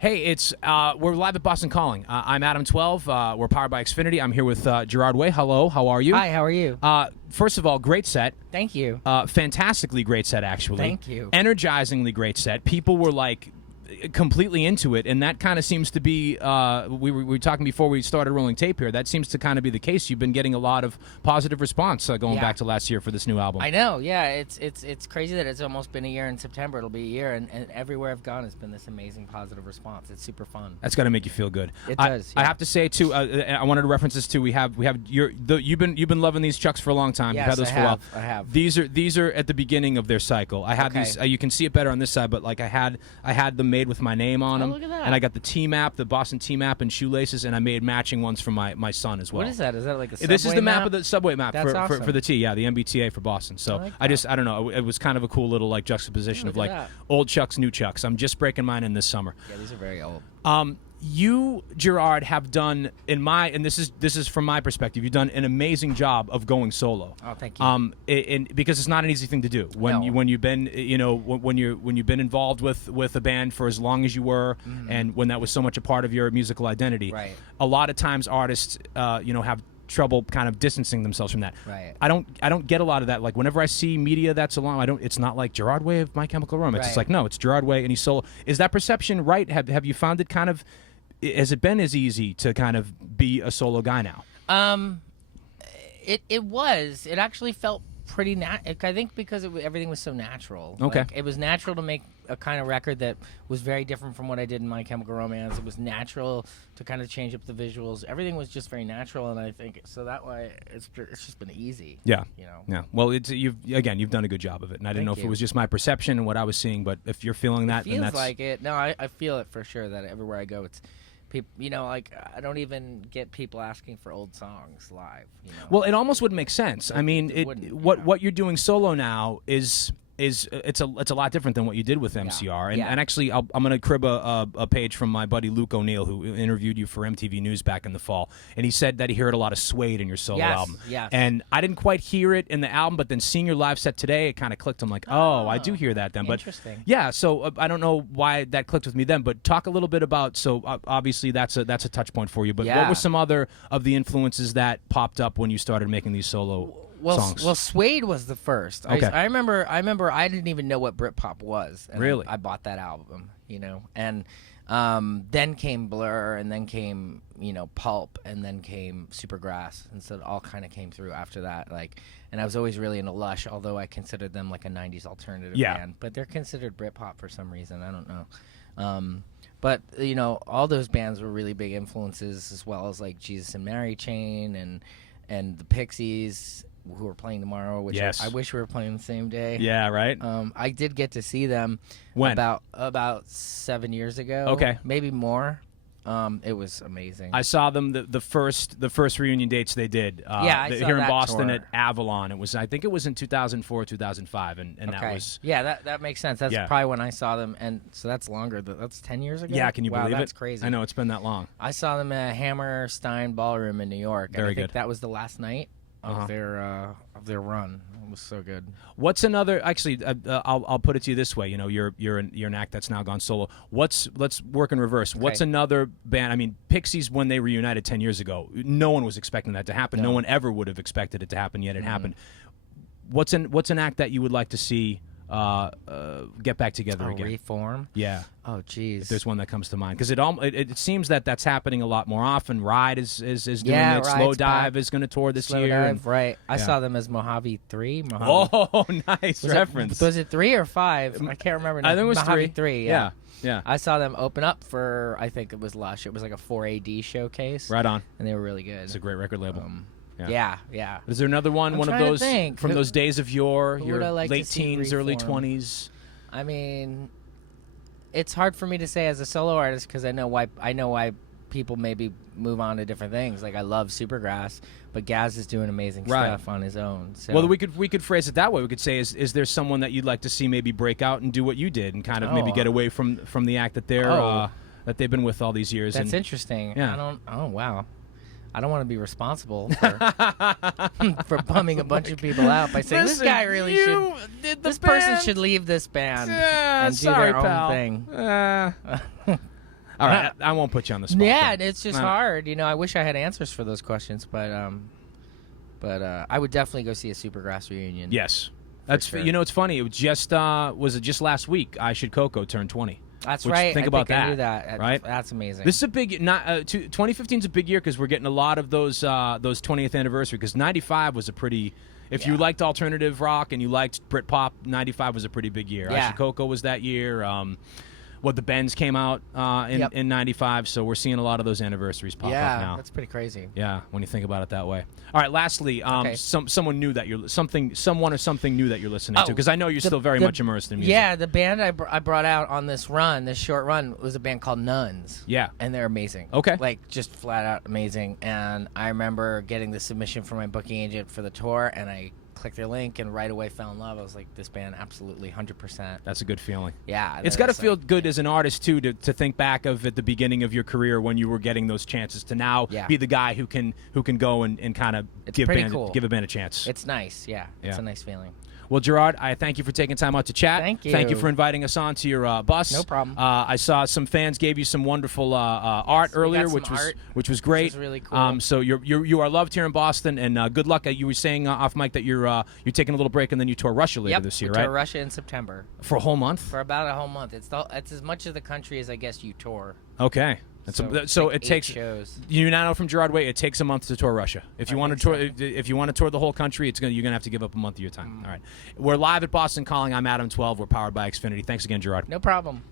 Hey, it's we're live at Boston Calling. I'm Adam 12. We're powered by Xfinity. I'm here with Gerard Way. Hello, how are you? Hi, how are you? First of all, great set. Thank you. Fantastically great set, actually. Thank you. Energizingly great set. People were like completely into it, and that kind of seems to be. We were talking before we started rolling tape here. That seems to kind of be the case. You've been getting a lot of positive response going back to last year for this new album. I know. Yeah, it's crazy that it's almost been a year in September. It'll be a year, and everywhere I've gone has been this amazing positive response. It's super fun. That's got to make you feel good. It does. I have to say too. I wanted to reference this too. You've been loving these Chucks for a long time. Yes, You've had those for a while. I have. These are at the beginning of their cycle. I had these. You can see it better on this side, but like I had them made with my name on them. Look at that. And I got the T-map, the Boston T-map, and shoelaces, and I made matching ones for my son as well. What is that? Is that like a subway This is the map map of the subway map That's for the T, the MBTA for Boston. So I don't know. It was kind of a cool little like juxtaposition of like old Chucks, new Chucks. I'm just breaking mine in this summer. Yeah, these are very old. You, Gerard, have done and this is from my perspective. You've done an amazing job of going solo. Oh, thank you. Because it's not an easy thing to do when you've been when you've been involved with a band for as long as you were, and when that was so much a part of your musical identity. Right. A lot of times artists have trouble kind of distancing themselves from that. Right. I don't get a lot of that. Like whenever I see media that's along, it's not like Gerard Way of My Chemical Romance. It's like, no, it's Gerard Way and he's solo. Is that perception right? Have you found it kind of, has it been as easy to kind of be a solo guy now? It was. It actually felt pretty I think because everything was so natural. Okay. Like, it was natural to make a kind of record that was very different from what I did in My Chemical Romance. It was natural to kind of change up the visuals. Everything was just very natural, and I think so that way it's just been easy. Yeah. Yeah. Well, you've done a good job of it, and I didn't know if it was just my perception and what I was seeing, but if you're feeling that, it then that's like it. No, I feel it for sure. That everywhere I go, it's people. Like I don't even get people asking for old songs live. Well, it almost wouldn't make sense. I mean, what you're doing solo now is it's a lot different than what you did with MCR. And actually, I'm going to crib a page from my buddy Luke O'Neill, who interviewed you for MTV News back in the fall, and he said that he heard a lot of Suede in your solo album. Yes. And I didn't quite hear it in the album, but then seeing your live set today, it kind of clicked. I'm like, oh, I do hear that then. But interesting. Yeah, so I don't know why that clicked with me then, but talk a little bit about. So obviously that's a touch point for you. But what were some other of the influences that popped up when you started making these solo songs? Well, Suede was the first. Okay. I remember I didn't even know what Britpop was. And really? I bought that album, and then came Blur, and then came Pulp, and then came Supergrass, and so it all kind of came through after that. And I was always really into Lush, although I considered them like a '90s alternative band, but they're considered Britpop for some reason. I don't know. But all those bands were really big influences, as well as like Jesus and Mary Chain and the Pixies, who are playing tomorrow, which I wish we were playing the same day. Yeah, right. I did get to see them when about 7 years ago. Okay, maybe more. It was amazing. I saw them the first reunion dates they did. I saw here in that Boston tour at Avalon. I think it was in 2004, 2005, and that was that makes sense. That's probably when I saw them, and so that's longer. That's 10 years ago. Yeah, can you believe it? That's crazy. I know it's been that long. I saw them at Hammerstein Ballroom in New York. Very and I think good. That was the last night of their run. It was so good. What's another? Actually, I'll put it to you this way. You're an act that's now gone solo. Let's work in reverse. Okay. What's another band? I mean, Pixies, when they reunited 10 years ago, no one was expecting that to happen. No one ever would have expected it to happen. Yet it happened. What's an act that you would like to see get back together again? Reform. Yeah. Oh, geez. If there's one that comes to mind, because it seems that's happening a lot more often. Ride is doing it. Ride's Slow Dive back. Is going to tour this Slow year. Dive, right. I saw them as Mojave 3. Oh, nice reference. Was it 3 or 5? I can't remember. I think it was Mojave 3. 3. Yeah. I saw them open up for, I think it was Lush. It was like a 4AD showcase. Right on. And they were really good. It's a great record label. Yeah. Is there another one of those from those days of your like late teens, early 20s? I mean, it's hard for me to say as a solo artist because I know why people maybe move on to different things. Like I love Supergrass, but Gaz is doing amazing stuff on his own. So. Well, we could phrase it that way. We could say, is there someone that you'd like to see maybe break out and do what you did and kind of maybe get away from the act that that they've been with all these years? That's interesting. Yeah. Wow. I don't want to be be for bumming a bunch of people out by saying this guy really should. This person should leave this band and do their own thing. All right, I won't put you on the spot. Yeah, then. it's just hard. I wish I had answers for those questions, but I would definitely go see a Supergrass reunion. Yes. That's sure. It's funny. It was just last week? I Should Coco turned 20. That's Which, right. Think I about think that. I knew that. Right? That's amazing. This is a big. 2015 is a big year because we're getting a lot of those 20th anniversary. Because 95 was a pretty. If you liked alternative rock and you liked Britpop, 95 was a pretty big year. Yeah. I Should Coco was that year. The Bends came out in 95, so we're seeing a lot of those anniversaries pop up now. Yeah, that's pretty crazy. Yeah, when you think about it that way. All right, lastly, someone new that you're someone or something new that you're listening to, because I know you're still very much immersed in music. Yeah, the band I brought out on this short run, was a band called Nuns. Yeah. And they're amazing. Okay. Like, just flat out amazing. And I remember getting the submission from my booking agent for the tour, and I clicked their link and right away fell in love. I was like, this band absolutely 100%. That's a good feeling. Yeah. It's got to feel good as an artist, too, to think back of at the beginning of your career when you were getting those chances to now be the guy who can go and kind of give a band a chance. It's nice, yeah. It's a nice feeling. Well, Gerard, I thank you for taking time out to chat. Thank you. Thank you for inviting us on to your bus. No problem. I saw some fans gave you some wonderful art earlier, which was great. Which was really cool. So you are loved here in Boston, and good luck. You were saying off mic that you're taking a little break and then you tour Russia later this year, we right? tour Russia in September. For a whole month? For about a whole month. It's as much of the country as I guess you tour. Okay. So like it takes shows. You now know from Gerard Way, it takes a month to tour Russia. If you want to tour the whole country, you're gonna have to give up a month of your time. All right, we're live at Boston Calling. I'm Adam 12. We're powered by Xfinity. Thanks again, Gerard. No problem.